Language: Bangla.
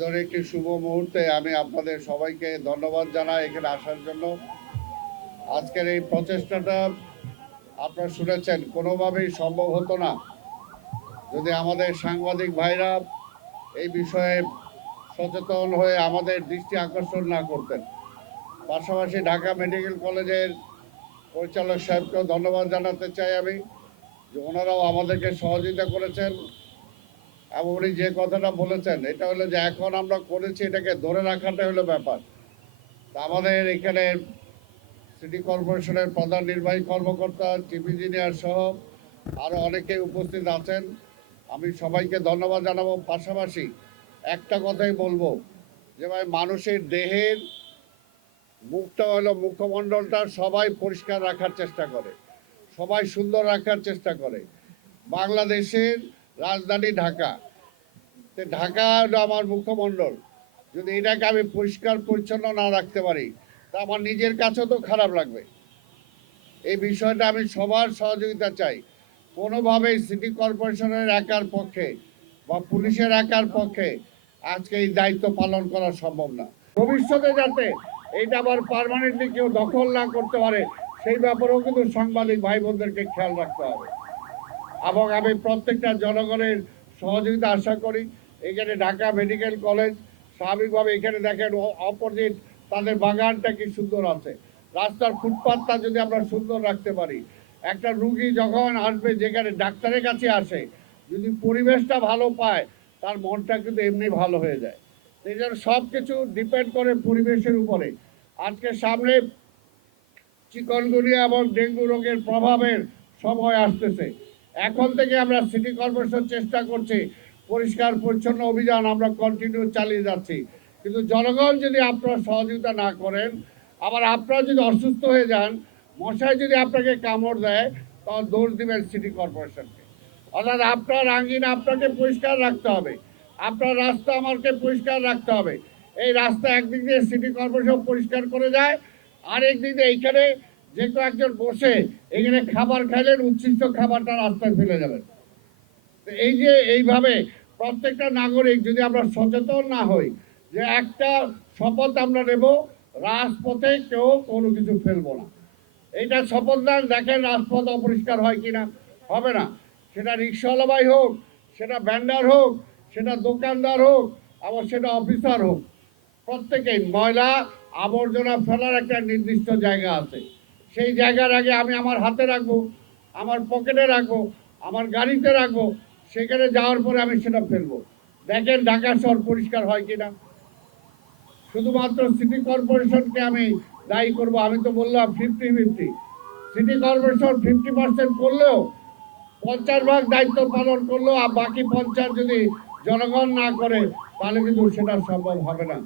ধরনের একটি শুভ মুহূর্তে আমি আপনাদের সবাইকে ধন্যবাদ জানাই এখানে আসার জন্য। আজকের এই প্রচেষ্টাটা আপনারা শুনেছেন কোনোভাবেই সম্ভব হতো না যদি আমাদের সাংবাদিক ভাইরা এই বিষয়ে সচেতন হয়ে আমাদের দৃষ্টি আকর্ষণ না করতেন। পাশাপাশি ঢাকা মেডিকেল কলেজের পরিচালক সাহেবকেও ধন্যবাদ জানাতে চাই আমি, যে ওনারাও আমাদেরকে সহযোগিতা করেছেন। এবং উনি যে কথাটা বলেছেন এটা হলো যে এখন আমরা করেছি এটাকে ধরে রাখাটা হলো ব্যাপার। তা আমাদের এখানে সিটি কর্পোরেশনের প্রধান নির্বাহী কর্মকর্তা, চিফ ইঞ্জিনিয়ার সহ আরও অনেকেই উপস্থিত আছেন। আমি সবাইকে ধন্যবাদ জানাবো। পাশাপাশি একটা কথাই বলবো যে ভাই, মানুষের দেহের মুখটা হলো মুখমণ্ডলটা সবাই পরিষ্কার রাখার চেষ্টা করে, সবাই সুন্দর রাখার চেষ্টা করে। বাংলাদেশের রাজধানী ঢাকা, ঢাকা হলো আমার মুখমণ্ডল। যদি এটাকে আমি পরিষ্কার পরিচ্ছন্ন না রাখতে পারি তা আমার নিজের কাছেও তো খারাপ লাগবে। এই বিষয়টা আমি সবার সহযোগিতা চাই। কোনোভাবেই সিটি কর্পোরেশনের একার পক্ষে বা পুলিশের একার পক্ষে আজকে এই দায়িত্ব পালন করা সম্ভব না। ভবিষ্যতে যাতে এইটা আবার পার্মানেন্টলি কেউ দখল না করতে পারে সেই ব্যাপারেও কিন্তু সাংবাদিক ভাই বোনদেরকে খেয়াল রাখতে হবে। এবং আমি প্রত্যেকটা জনগণের সহযোগিতা আশা করি। এখানে ঢাকা মেডিকেল কলেজ স্বাভাবিকভাবে এখানে দেখেন অপোজিট তাদের বাগানটা কি সুন্দর আছে, রাস্তার ফুটপাথটা যদি আমরা সুন্দর রাখতে পারি, একটা রুগী যখন আসবে যেখানে ডাক্তারের কাছে আসে যদি পরিবেশটা ভালো পায় তার মনটা কিন্তু এমনি ভালো হয়ে যায়। এই জন্য সব কিছু ডিপেন্ড করে পরিবেশের উপরে। আজকে সামনে চিকনগুনিয়া এবং ডেঙ্গু রোগের প্রভাবের সময় আসতেছে। এখন থেকে আমরা সিটি কর্পোরেশন চেষ্টা করছি পরিষ্কার পরিচ্ছন্ন অভিযান আমরা কন্টিনিউ চালিয়ে যাচ্ছি। কিন্তু জনগণ যদি আপনারা সহযোগিতা না করেন, আবার আপনারা যদি অসুস্থ হয়ে যান, মশাই যদি আপনাকে কামড় দেয়, তখন দোষ দিবেন সিটি কর্পোরেশনকে। অর্থাৎ আপনার আঙ্গিনা আপনাকে পরিষ্কার রাখতে হবে, আপনার রাস্তা আমাকে পরিষ্কার রাখতে হবে। এই রাস্তা একদিক দিয়ে সিটি কর্পোরেশন পরিষ্কার করে যায়, আরেক দিক দিয়ে এইখানে যে কেউ একজন বসে এখানে খাবার খাইলেন, উচ্ছিষ্ট খাবারটা রাস্তায় ফেলে যাবেন। এই যে এইভাবে প্রত্যেকটা নাগরিক যদি আমরা সচেতন না হই যে একটা শপথ আমরা নেব, রাজপথে কেউ কোনো কিছু ফেলবো না, এইটা শপথ নেন। দেখেন রাজপথ অপরিষ্কার হয় কিনা, হবে না। সেটা রিক্সাওয়ালা ভাই হোক, সেটা ভ্যান্ডার হোক, সেটা দোকানদার হোক, আবার সেটা অফিসার হোক, প্রত্যেকেই ময়লা আবর্জনা ফেলার একটা নির্দিষ্ট জায়গা আছে। সেই জায়গার আগে আমি আমার হাতে রাখবো, আমার পকেটে রাখবো, আমার গাড়িতে রাখবো, সেখানে যাওয়ার পরে আমি সেটা ফেলবো। দেখেন ঢাকা শহর পরিষ্কার হয় কিনা। শুধুমাত্র সিটি কর্পোরেশনকে আমি দায়ী করব, আমি তো বললাম 50-50। সিটি কর্পোরেশন 50% করলেও 50 ভাগ দায়িত্ব পালন করলেও আর বাকি 50 যদি জনগণ না করে তাহলে কিন্তু সেটা সম্ভব হবে না।